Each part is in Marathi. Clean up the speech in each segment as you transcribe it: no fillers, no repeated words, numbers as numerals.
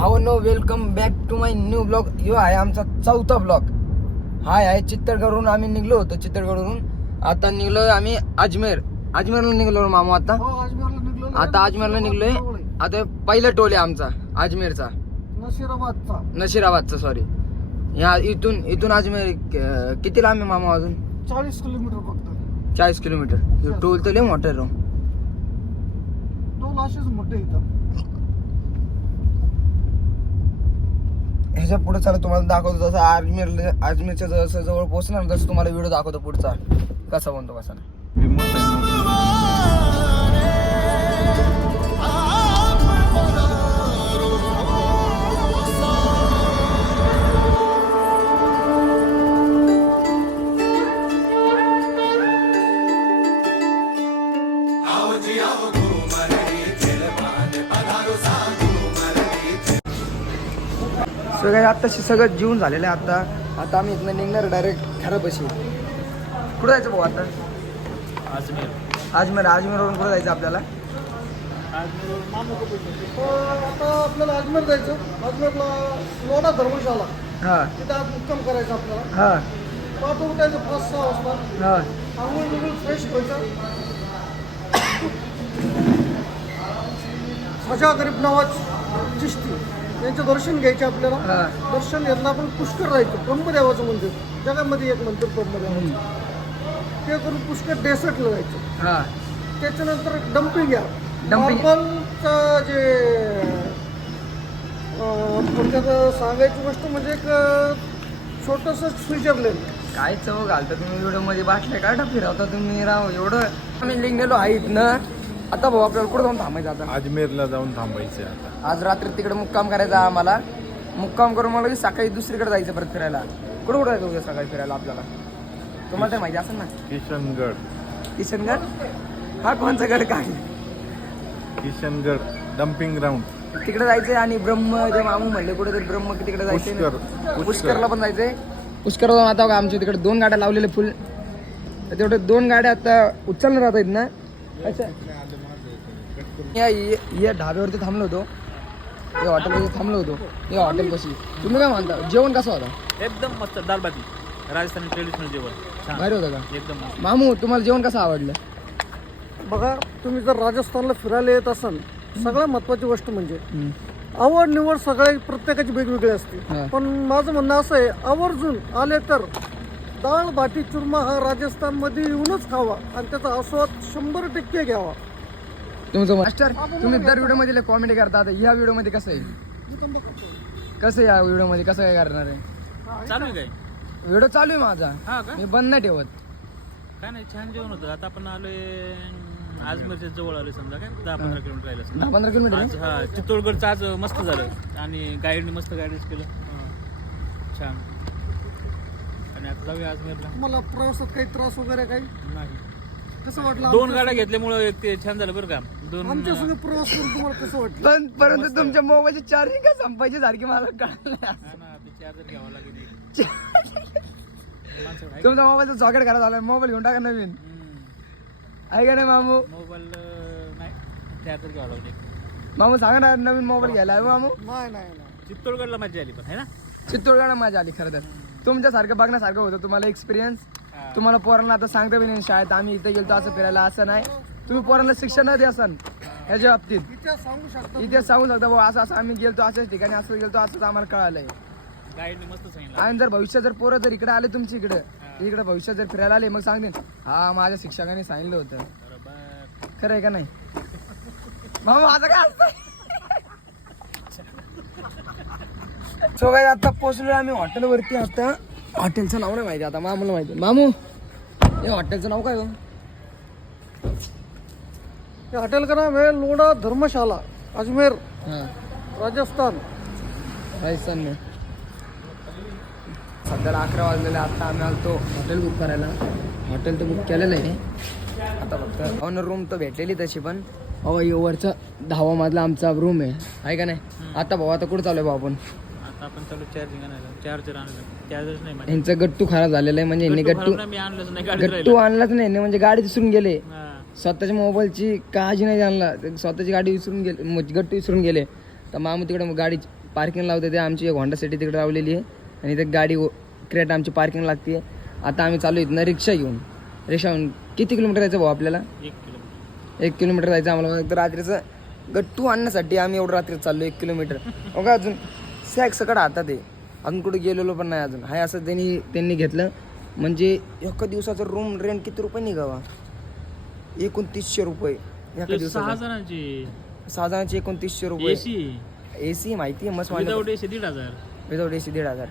भावांनो, welcome back to my new blog. ह्यो आहे आमचा चौथा ब्लॉग. हाय आहे चित्तरगडवरून आम्ही निघलो होतो. चित्तरगडवरून आता निघलोय आम्ही अजमेरला निघलो मामू. आता अजमेरला निघलोय. आता पहिला टोल आहे आमचा अजमेरचा, नशिराबादचा सॉरी. ह्या इथून अजमेर किती लांब आहे मामा? अजून 40 किलोमीटर फक्त. 40 किलोमीटर. टोल तर लय मोठं राव. टोल असेच मोठे इथं. ह्याच्या पुढे चालू तुम्हाला दाखवतो. जसं अजमेरच्या जसं जवळ पोहोचणार तसं तुम्हाला व्हिडिओ दाखवतो पुढचा कसा बनतो कसा नाही. सगळं आत्ताशी सगळं जीवन झालेलं आहे. आता आम्ही इथनं निघणार डायरेक्ट घरापाशी. कुठं जायचं भाऊ आता? अजमेरवरून कुठं जायचं आपल्याला? आता आपल्याला अजमेर जायचं. अजमेरला लोढा धर्मशाला, हां तिथं आज मुक्काम करायचं आपल्याला. हां पाठ उठायचं 5-6 वाजता. हां आंघोळ फ्रेश व्हायचं. ख्वाजा गरीब नवाज चिश्ती यांचं दर्शन घ्यायचे आपल्याला. हां. दर्शन घेतलं आपण पुष्कर राहायचं. ब्रह्मदेवाचं मंदिर, जगामध्ये एक मंदिर ब्रह्मदेवाचं. ते करून पुष्कर डेसर्टला जायचं. हां त्याच्यानंतर डम्पिंग या डम्पिंग. मार्बलचं जे थोडक्यात सांगायची गोष्ट म्हणजे एक छोटंसं स्वित्झर्लंड. काय चव घालता तुम्ही व्हिडिओ मध्ये? बाटल्या काढा फिरवता तुम्ही राव. एवढं आम्ही निघलेलो आहे इथनं. आता भाऊ आपल्याला कुठं जाऊन थांबायचं? आता अजमेरला जाऊन थांबायचं आता. आज रात्री तिकडे मुक्काम करायचा आम्हाला. मुक्काम करून मला सकाळी दुसरीकडे जायचं परत फिरायला. कुठं जायचं उद्या सकाळी फिरायला आपल्याला? तुम्हाला तर माहिती असेल ना. किशनगड. हा कोणचा गड? काय किशनगड डम्पिंग ग्राउंड तिकडे जायचंय. आणि ब्रह्म जे मामू म्हणले कुठेतरी ब्रह्म तिकडे जायचंय. पुष्करला पण जायचंय. पुष्कर जाऊन आता आमच्या तिकडे 2 गाड्या लावलेले फुल. तेवढे 2 गाड्या आता उचलणार राहतात ना. अच्छा, या ढाब्यावरती थांबलो होतो. या हॉटेलवरती थांबलो होतो. या हॉटेल कशी तुम्ही काय म्हणता? जेवण कसं होतं? एकदम मस्त. दाल बाटी, राजस्थानी ट्रेडिशनल जेवण भारी होतं का एकदम मस्त. मामू? तुम्हाला जेवण कसं आवडलं? बघा, तुम्ही जर राजस्थानला फिरायला येत असाल, सगळ्यात महत्त्वाची गोष्ट म्हणजे आवड निवड सगळ्या प्रत्येकाची वेगवेगळी हा. असते. पण माझं म्हणणं असं आहे, आवर्जून आले तर डाळ बाटी चुरमा हा राजस्थानमध्ये येऊनच खावा आणि त्याचा आस्वाद 100% घ्यावा. तुमचं मास्टर, तुम्ही दर व्हिडिओ मध्ये कॉमेडी करता. या व्हिडिओ मध्ये कसं आहे? कसं या व्हिडिओ मध्ये कसं काय करणार आहे? चालू आहे काय? व्हिडिओ चालू आहे माझा. हा का? मी बंद नाही ठेवत. काय नाही, छान जेवण होतं. आता आपण आलोय अजमेरच्या जवळ आलोय समजा. काय 10-15 किलोमीटर राहिलं असेल. 10-15 किलोमीटर आज हा चित्तोडगडचं आज मस्त झालं आणि गाईडने मस्त गाईडन्स केलं. छान. आणि आता जाऊया अजमेरला. तुम्हाला प्रवासात काही त्रास वगैरे काही नाही. कसं वाटलं? 2 गाड्या घेतल्यामुळे ते छान झालं बरं का. 2 आमच्या सगळं प्रवास करून तुम्हाला कसं वाटलं? पण परंतु तुमच्या मोबाईलची चार्जिंग का संपायची सारखी मला कळलं नाही. हा ना, ते चार्जर घ्यावं लागेल. तुमचा मोबाईलचा सॉकेट खराब झाला. मोबाईल घेऊन टाका नवीन. आहे का नाही मामू? मोबाईल नाही, चार्जर घ्यावं लागेल. मामू सांगा ना, नवीन मोबाईल घ्यायला आहे मामू. नाही. चित्तोडगडला मजा आली पण आहे ना. चित्तोडगड मजा आली खरं तर. तुमच्यासारखं बघण्यासारखं होतं. तुम्हाला एक्सपिरियन्स. तुम्हाला पोरांना आता सांगता बी नाही शाळेत आम्ही इथे गेलो असं फिरायला. असं नाही, तुम्ही पोरांना शिक्षण नाही असाल ह्याच्या बाबतीत. इतिहास सांगू शकता. इथे सांगू शकता भाऊ असं आम्ही गेलतो अशाच ठिकाणी, असं गेलतो असंच आम्हाला कळालंय. गाईडने मस्त सांगितलं. आणि जर भविष्यात जर पोरं जर इकडे आले तुमच्या इकडे भविष्यात जर फिरायला आले मग सांगते हा माझ्या शिक्षकाने सांगितलं होतं. बरोबर. खरं आहे का नाही मामा? माझं काय असतं. सो काय आता पोहोचलो आम्ही हॉटेलवरती. आता हॉटेलचं नाव नाही माहिती. आता मामूला माहिती. मामू, या हॉटेलचं नाव काय हो? हे हॉटेल का नाम है लोढा धर्मशाला, अजमेर, हां, राजस्थान. राजस्थान में. सध्याला 11 वाजलेले. आता आम्ही आलतो हॉटेल बुक करायला. हॉटेल तर बुक केलेलं आहे. आता फक्त ऑनर रूम तर भेटलेली तशी. पण वरचा 10वा मजला आमचा रूम आहे का नाही? आता भाऊ आता कुठं चालू आहे भाऊ आपण? आता आपण चालू चार्जिंग आणायला. चार्जर नाही माझ्या. यांचा गट्टू खराब झालेला आहे. म्हणजे यांनी मी आणलंच नाही. गाडी गट्टू आणलाच नाही म्हणजे गाडी विसरून गेले. हा. स्वतःच्या मोबाईलची काळजी नाही जाणला. स्वतःची गाडी विसरून गेले, गट्टू विसरून गेले. तर मामू तिकडे गाडी पार्किंग लावते. ते आमची एक होंडा सिटी तिकडे लावलेली आहे आणि ते गाडी क्रेट आमची पार्किंग लागते. आता आम्ही चालू इथनं रिक्षा घेऊन किती किलोमीटर जायचं भाऊ आपल्याला? 1 किलोमीटर जायचं आम्हाला. तर रात्रीचं गट्टू आणण्यासाठी आम्ही एवढं रात्री चाललो 1 किलोमीटर. बघा अजून सॅक सकट हातात आहे, अजून कुठे गेलेलो पण नाही अजून. हाय असं त्यांनी घेतलं. म्हणजे एका दिवसाचं रूम रेंट किती रुपये निघावा? 2900 रुपये एका दिवसाचा. 6 जणांचे 2900 रुपये. AC माहिती आहे मस्त. Without AC 1,500. Without AC 1,500.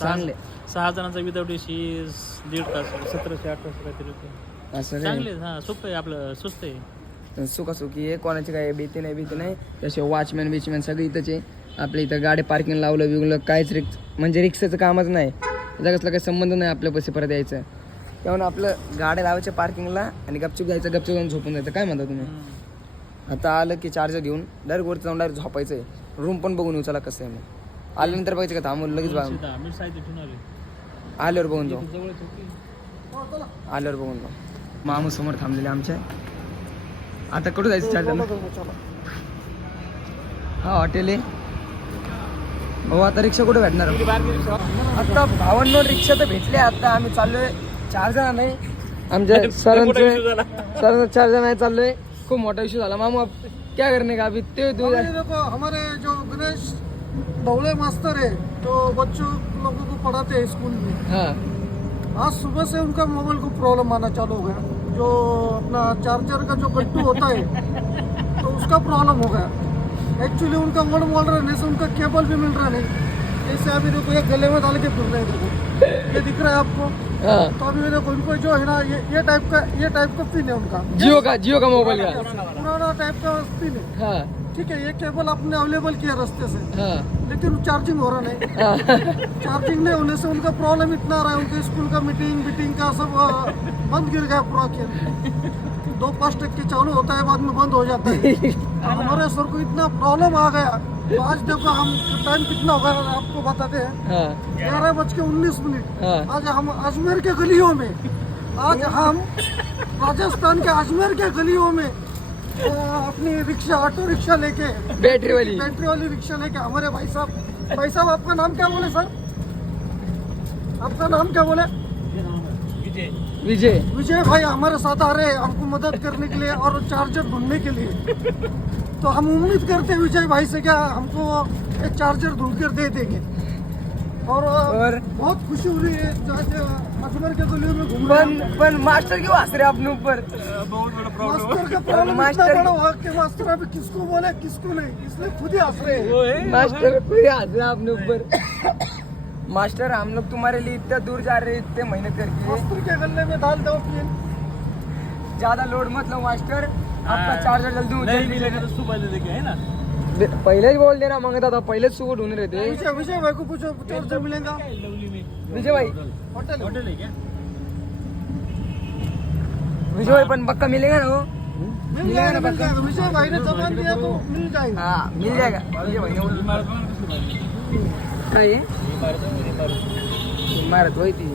चांगले. 6 जणांचा विदाउट एसी 1.5 तास 1700-1800 काहीतरी रुपये. असं चांगले. हा सोपं आहे आपलं, स्वस्त आहे. सुखासुखी आहे, कोणाची काय भीती नाही. तसे वॉचमॅन सगळी इथंच आहे. आपल्या इथं गाडी पार्किंग लावलं बिवलं काहीच म्हणजे रिक्षाचं कामच नाही. त्याचा कसला काही संबंध नाही आपल्या पैसे परत यायचं. तेव्हा आपलं गाड्या लावायच्या पार्किंगला आणि गपचूप जायचं, गपचूप जाऊन झोपून जायचं. काय म्हणता तुम्ही? आता आलं की चार्जर घेऊन डायरेक्ट वरती जाऊन डायरेक्ट झोपायचं आहे. रूम पण बघून येऊ चला कसं आहे. मग आल्यानंतर बघायचं का थांबून लगेच आल्यावर बघून जाऊ. आल्यावर बघून जाऊ. मामू समोर थांबलेले आमच्या. आता कुठं जायचं चार्जर? हा हॉटेल आहे भाऊ. आता रिक्षा कुठे भेटणार? आता 52 रिक्षा तर भेटले. आता आम्ही चाललोय 4 जण नाही आमच्या सरांचं 4 जण आहे चाललोय. खूप मोठा इश्यू झाला मामू. अब क्या करने का अभी? देखो हमारे जो गणेश दौड़े मास्टर है जो बच्चों लोगों को पढ़ाते हैं स्कूल में, हाँ आज सुबह से उनका मोबाइल को प्रॉब्लम आना चालू हो गया. जो अपना चार्जर का जो गट्टू होता है तो उसका प्रॉब्लम हो गया. एक्चुअली उनका मोड बोल रहे से उनका केबल भी मिल रहा नहीं. जैसे अभी देखो ये गले में डाल के फिर रहे हैं, देखो ये दिख रहा है आपको. हाँ. तो अभी देखो उनको जो है ना ये टाइप का पिन है उनका. जियो का मोबाइल का पुराना टाइप का पिन है. हाँ ठीक है, ये केबल आपने अवेलेबल किया रास्ते से, हाँ लेकिन चार्जिंग हो रहा नहीं. चार्जिंग नहीं होने से उनका प्रॉब्लम इतना आ रहा है. उनके स्कूल का मीटिंग का सब बंद गिर गया पूरा. 2-5% चालू होता है, बाद में बंद हो जाता है. हमारे सर को इतना प्रॉब्लम आ गया. तो आज देखो हम टाइम कितना हो गया आपको बताते हैं. हाँ 11:19. हाँ. आज हम अजमेर के गलियों में, आज हम राजस्थान के अजमेर के गलियों में अपनी रिक्शा ऑटो रिक्शा लेके बैटरी वाली रिक्शा लेके हमारे भाई साहब आपका नाम क्या बोले सर? आपका नाम क्या बोले? विजय भाई हमारे साथ आ रहे हैं हमको मदद करने के लिए और चार्जर ढूंढने के लिए. तो हम उम्मीद करते हैं विजय भाई से क्या हमको एक चार्जर ढूंढ कर दे देंगे. और बहुत खुशी हो रही है अजमेर के गलियों में घूम रहे हैं. पण मास्टर क्यों हंस रहे अपने ऊपर? मास्टर का प्रॉब्लम इतना बड़ा हुआ कि मास्टर अभी किसको बोले किसको नहीं, इसलिए खुद ही हंस रहे हैं. मास्टर कोई हंस रहा अपने ऊपर. मास्टर हम लोग तुम्हारे लिए इतना दूर जा रहे हैं, इतने मेहनत करके. मास्टर के गले में डाल दो पिन. ज्यादा लोड मत लो मास्टर. आपका चार्जर जल्दी नहीं मिलेगा तो सुबह दे देंगे, है ना. पहले ही बोल देना मांगता था, पहले सुबह ढूंढ रहे थे. विजय भाई को पूछो चार्जर मिलेगा. लवली में विजय भाई होटल है क्या? विजय भाई पण पक्का मिलेगा ना? वो मिल जाएगा. विजय भाई ने जबान दिया तो मिल जाएगा. हाँ मिल जाएगा. विजय भाई काय इमारत होय ती.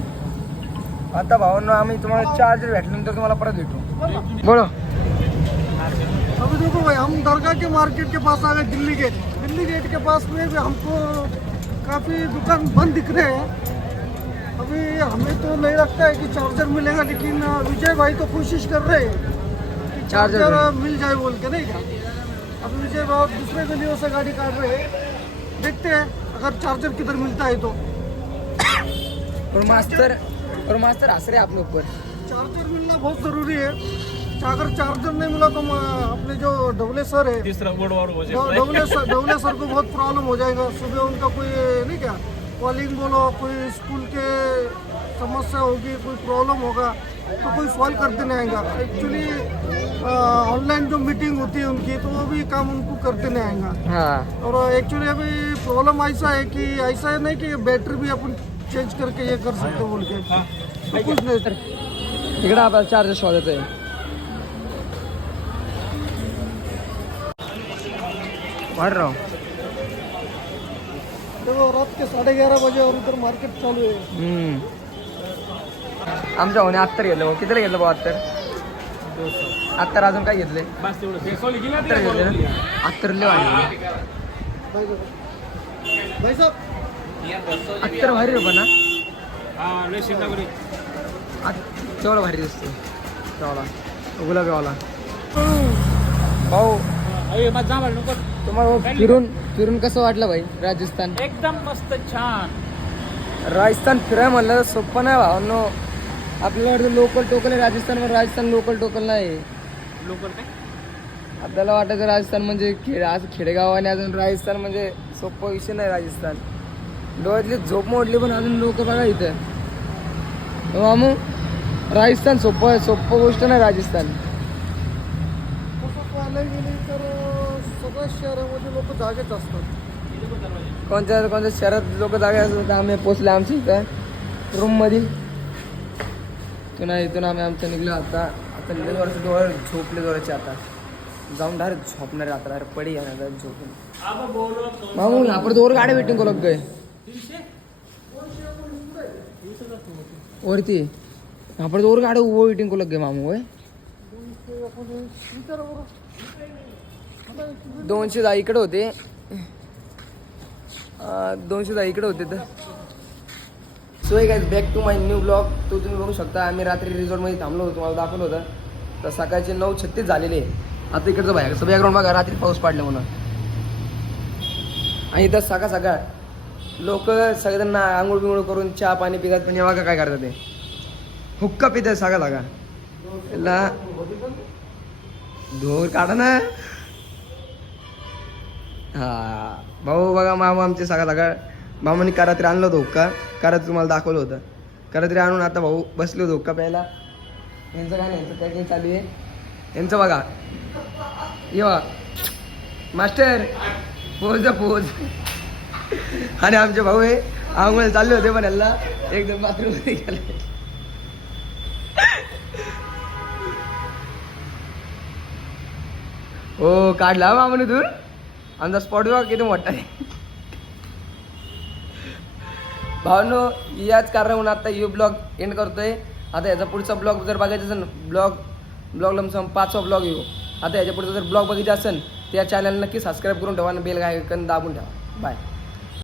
आता भावांनो आम्ही तुम्हाला चार्जर भेटल्यानंतर तुम्हाला परत भेटू. बोलो. अभी देखो भाई हम दरगाह के मार्केट के पास आ गए. दिल्ली गेट के पास में भी हमको काफ़ी दुकान बंद दिख रहे हैं. अभी हमें तो नहीं लगता है कि चार्जर मिलेगा, लेकिन विजय भाई तो कोशिश कर रहे हैं कि चार्जर मिल जाए बोल के. नहीं क्या अभी विजय भाई दूसरे गलियों से गाड़ी काट रहे हैं. देखते हैं अगर चार्जर किधर मिलता है तो. और मास्टर हंस रहे अपने ऊपर. चार्जर मिलना बहुत ज़रूरी है. अगर चार्जर नहीं मिला तो अपने जो डबले सर है तीसरा वर्ल्ड वॉर हो जाएगा. डबले सर को बहुत प्रॉब्लम हो जाएगा. सुबह उनका कोई नहीं क्या कॉलिंग बोलो, कोई स्कूल के समस्या होगी, कोई प्रॉब्लम होगा तो कोई सॉल्व करते नहीं आएगा. एक्चुअली ऑनलाइन जो मीटिंग होती है उनकी तो वो भी काम उनको करते नहीं आएगा. हाँ और एक्चुअली अभी प्रॉब्लम ऐसा है कि ऐसा है नहीं कि बैटरी भी अपन चेंज करके ये कर सकते बोल के. तो कुछ नहीं. इकडे आपल्याला चार्जर शोधायचं आहे. वाढ राव. देखो रात के 11:30 बजे और उधर मार्केट चालू है. आमच्या भाऊने अत्तर घेतलं भाऊ. कितीला घेतलं भाऊ अत्तर? अत्तर अजून काय घेतले? बस तेवढं अत्तर घेतले ना. अत्तर लय वाढले. भाई साहब अत्तर भारी रे पण ना हा लय शेंगावरी तेवढा भारी दिसतो तेवढा गुलाबीवाला भाऊ अरे मग जा नको तुम्हाला फिरून फिरून कसं वाटलं भाई राजस्थान? एकदम मस्त छान. राजस्थान फिराय म्हणलं सोपं नाही भावांनो. आपल्याला वाटतं लोकल टोकल आहे राजस्थानवर, राजस्थान लोकल टोकल नाही. लोकल काय आपल्याला वाटायचं राजस्थान म्हणजे आज खेडेगाव आणि अजून राजस्थान म्हणजे सोपं विषय नाही. राजस्थान डोळ्यातली झोप मोडली पण अजून लोक बघा इथं. मामू राजस्थान सोपं गोष्ट नाही राजस्थान. तसं पाहायला गेले तर सगळ्या शहरामध्ये लोक जागेच असतात. कोणत्या शहरात लोक जागे असतात. आम्ही पोचले आमच्या इथं रूममध्ये. इथून आम्ही आमचं निघलो. आता निघालो वर्ष डोळ्यावर झोपले जोराचे. आता जाऊन डायरेक्ट झोपणार आहे. आता डायरेक्ट पडी येणार डायरेक्ट झोपून. मामू यहाँ पर तो और गाड़ी वेटिंग को लग गए वरती. यहाँ पर तो और गाड़ी वो वेटिंग को लग गए मामू. 210 इकडे होते. 210 इकडे होते तर. So hey guys back to my new blog. तो तुम्ही बघू शकता. आम्ही रात्री रिसॉर्टमध्ये थांबलो होतो. तुम्हाला दाखवलं होतं. तर सकाळचे 9:36 झालेले. आता इकडचं बाहेर सगळं बॅकग्राऊंड बघा. रात्री पाऊस पाडले म्हणून. आणि इथं सकाळ लोक सगळेजण आंघोळ बिंघोळ करून चहा पाणी पितात. पण बघा काय करतात ते हुक्का पितात सगळा त्याला धोर काढा ना. हा भाऊ बघा मामा आमचे सगळा मामाने करात्री आणलं होतं हुक्का. करात्री तुम्हाला दाखवलं होतं. करात्री आणून आता भाऊ बसले होते हुक्का प्यायला. यांचं काय नाही, यांचं पॅकिंग चालू आहे. यांचं बघा ये बघा मास्टर पोज. आणि आमचे भाऊ आहे आंघोळ चालले होते पण यांना एकदम बाथरूम मध्ये गेले. हो काढला मामाने दूर. आमचा स्पॉट बघा किती मोठा आहे. भावांनो याच कारणावरून आता यू ब्लॉग एंड करतोय. आता याचा पुढचा ब्लॉग जर बघायचा असेल ब्लॉग लमसम 5वा ब्लॉग येऊ. आता याच्या पुढचा जर ब्लॉग बघायचा असेल तर या चॅनल नक्की सबस्क्राईब करून ठेवा आणि बेल आयकॉन दाबून ठेवा. बाय.